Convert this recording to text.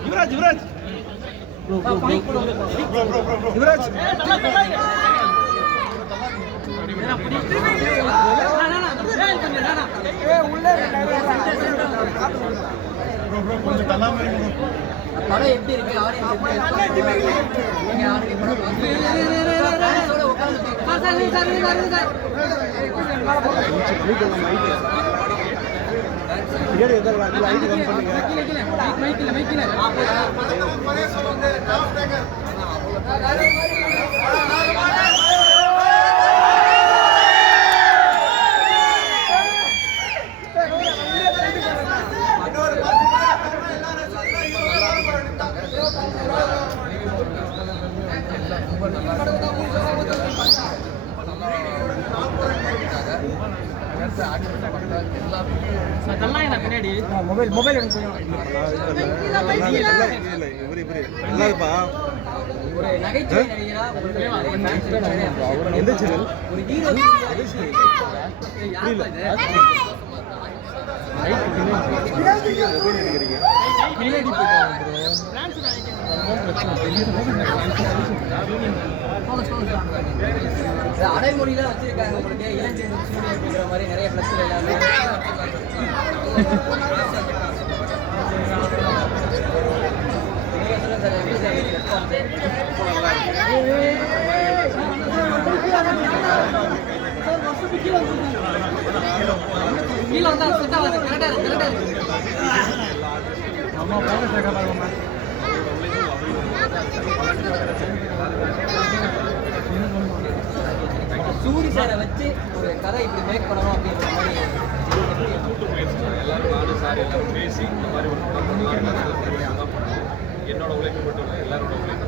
युवराज युवराज युवराज படம் எப்படி இருக்கு? மொபைல் மொபைல் ஒரு நகைச்சுவை நடிகரா எந்த சேனல் ஒரு ஹீரோ அடைமொழியில வச்சிருக்காங்க உங்களுக்கு இளஞ்செய்தி அப்படிங்கிற மாதிரி நிறைய பிரச்சனை எல்லாமே கீழே வந்தா செட்டா வருது கரெக்டா இருக்கு சூரி சாரை வச்சு ஒரு கதை இப்படி மேக் பண்ணணும் அப்படின்ற மாதிரி எல்லாரும் நானும் சார் எல்லாரும் பேசி இந்த மாதிரி ஒரு என்னோட உழைப்பு மட்டும் இல்லை எல்லாரோட உழைப்பு